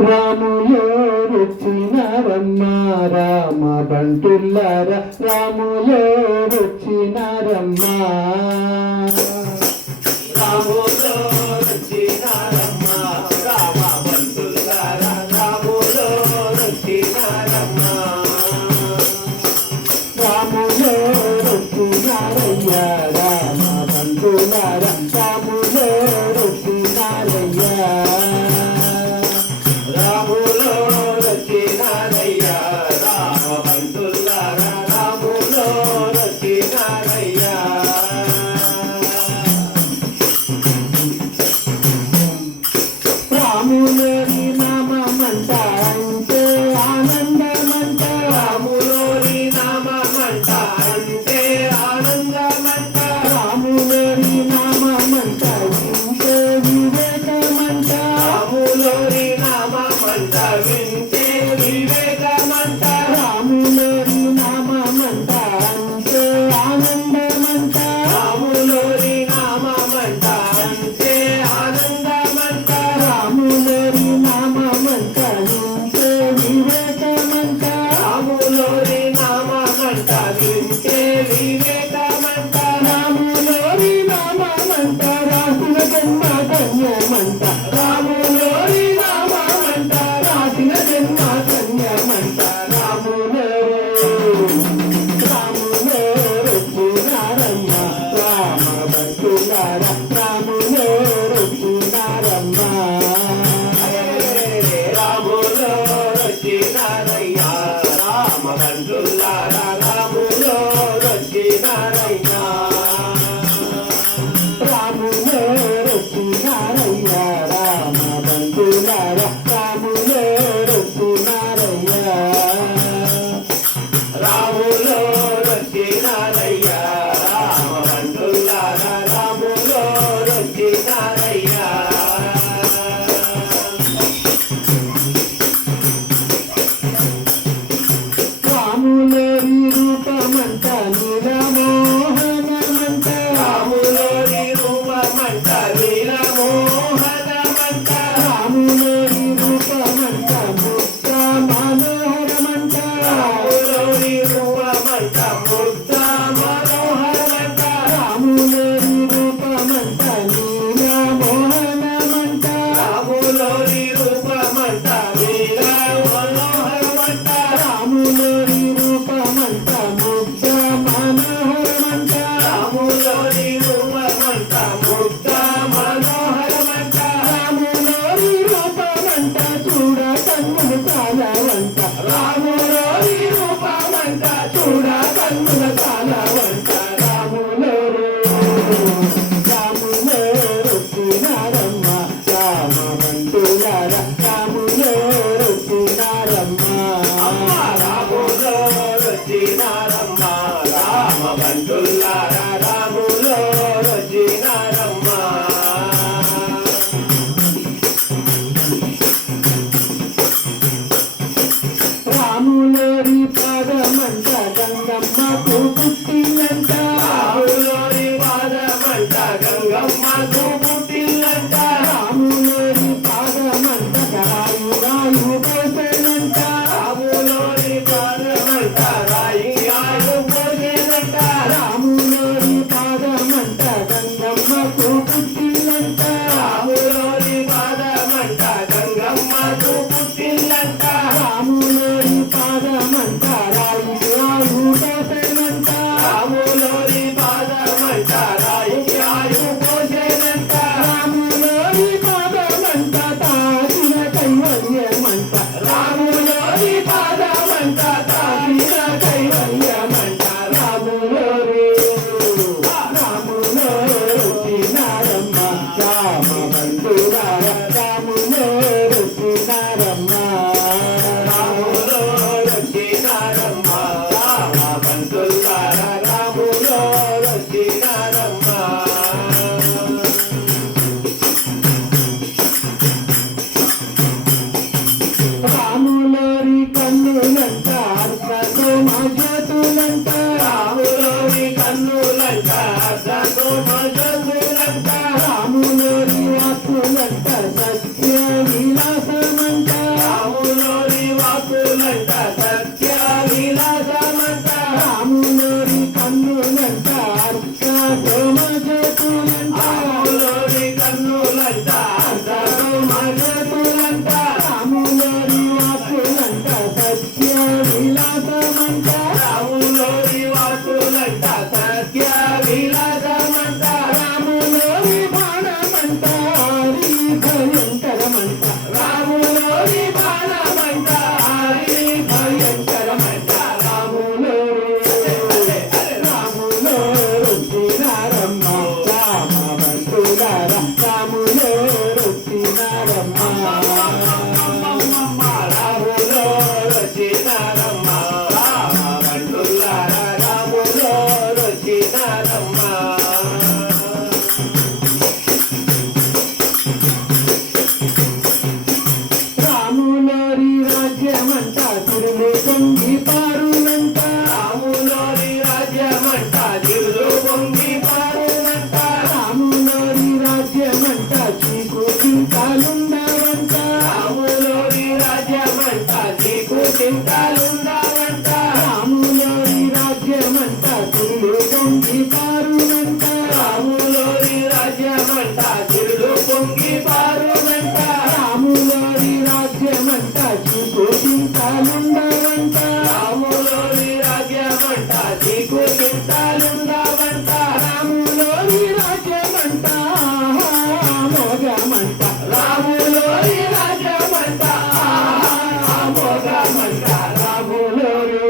రాములో వచ్చినారమ్మ రామ బంటులార రాములో వచ్చినారమ్మ రాములో వచ్చినారమ్మ రామ బంటులార రాములో వచ్చినారమ్మ రాములో వచ్చినారయ్యా రామ బంటులార రాములో వచ్చినారయ్యా రాములో వచ్చినారయ్యా రామ బంటులార రాములో వచ్చినారయ్యా రాములోని నామమంట అంటే ఆనందమంట రాములోని నామమంట అంటే ఆనందమంట రాములోని నామమంట వింటే వివేకమంట రాములోని నామమంట వింటే వివేకమంట రాములోని నామమంట అంటే ఆనందమంట రాములోని నామమంట అంటే ఆనందమంట రాములోని నామమంట వింటే వివేకమంట రాములోని నామమంట వింటే వివేకమంట రాములోని నామమంట రాసిన జన్మ ధన్యమంట రాములోని నామమంట రాసిన జన్మ ధన్యమంట రాములో రాములో వచ్చినారమ్మ రామ భక్తులార రాములో వచ్చినారమ్మ రాములో వచ్చినారయ్యా రామ బంధులార రాములో వచ్చినారయ్యా రాములో వచ్చినారయ్యా రామ బంధులార రాములో వచ్చినారయ్యా రాములో వచ్చినారయ్యా రామ బంధులార రాములో వచ్చినారయ్యా రాములోని రూపమంట నీలమోహనమంట రాములోని రూపమంట నీలమోహనమంట రాములోని రూపమంట ముక్త మనోహరమంట రాములోని రూపమంట ముగ్ధ మనోహరమంట రాములోని రూపమంట నీలమోహనమంట రాములోని రూపమంట నీలమనోహరమంట రాములోని రూపమంట ముక్త మనోహరమంట రాములోని రూపమంట ముగ్ధ మనోహరమంట రాములోని రూపమంట చూడ కన్నులు కాలవంట రాములోని రూపమంట చూడ కన్నుల కాలవంట రాములో రాములో వచ్చినారమ్మ రామ బంటులార రాములో వచ్చినారమ్మ అమ్మ రాములో వచ్చినారమ్మ రామ బంటులార రాములో వచ్చినారమ్మ రాములోని పాదమంట గంగమ్మకు పుట్టినంట రాములోని పాదమంట గంగమ్మకు పుట్టిల్లంట రాములోని పాదమంట రాయు రాయు పోసనంట రాములోని పాదమంట రాయి ఆడు పోసేనంట రాములోని పాదమంట గంగమ్మకు పుట్టినంట రాములోని పాదమంట గంగమ్మకు పుట్టిల్లంట రాములోని పాదమంట రాయు రాయు పోసనంట రాములోని పాదమంట రాయి ఆడు పోసేనంట రాములోని పాదమంట తాకిన కైవల్యమంట రాములోని పాదమంట తాకిన కైవల్యమంట రాములోని రాములో వచ్చినారమ్మ రామ బంటులార రాములో వచ్చినారమ్మ రాములో వచ్చినారమ్మ రామ బంధులార రాములో వచ్చినారమ్మ చింతాలుండవంట రాములోని రాజ్యమంట తిరులు పొంగి పారునంట రాములోని రాజ్యమంట తిరుడు పొంగి పారునంట రాములోని రాజ్యమంట చూపు చింతాలుండవంట రాములోని రాజ్యమంట నీకు చింతాలుండవంట రాములోని రాజ్యమంట మోగమంట రాములోని రాజ్యమంట మోగమంట రాములోరు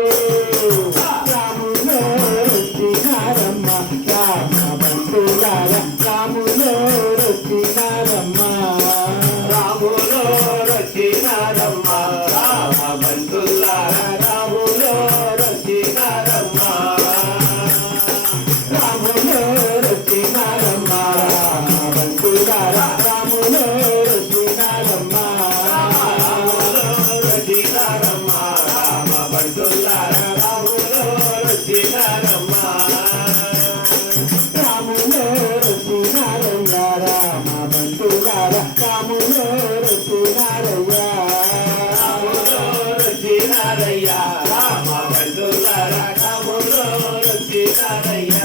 వచ్చినారమ్మ రామ బంధులార రాములోరు వచ్చినారమ్మ రాములో రచినారమ్మ రామ బంధులార రాములో రచినారమ్మ రాములోరు వచ్చినారమ్మ రామ బంధులార రాములోరు వచ్చినారమ్మ రాములో రచినారమ్మ రామ బంధులార రాములో రచినారమ్మ రాములోరు వచ్చినారయ్య రామ బంధులార రాములోరు వచ్చినారయ్య రాములో రచినారయ్య రామ బంధులార రాములో రచినారయ్య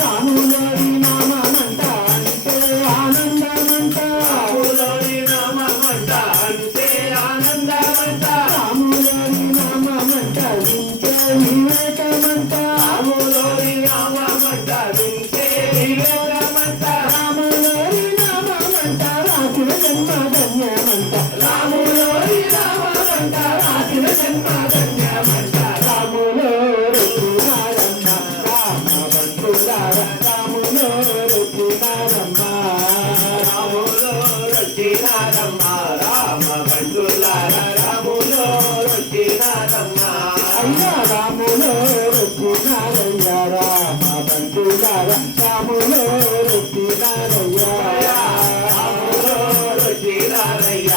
రాములోని నామమంట అంటే ఆనందమంట రాములోని నామమంట అంటే ఆనందమంట రాములోని నామమంట వింటే వివేకమంట రాములోని నామమంట వింటే వివేకమంట రాములోని నామమంట రాసిన జన్మ ధన్యమంట రాములోని నామమంట రాసిన జన్మ ధన్యమంట రాములోరు తినారమ్మ రామ బంధులార రాములోరు తినారమ్మ రాములో రచినారమ్మ రామ బంధులార రాములో రచినారమ్మ అయ్యా రాములోరు తినారయ్య రామ బంధులార రాములోరు తినారయ్య రాములో రచినారయ్య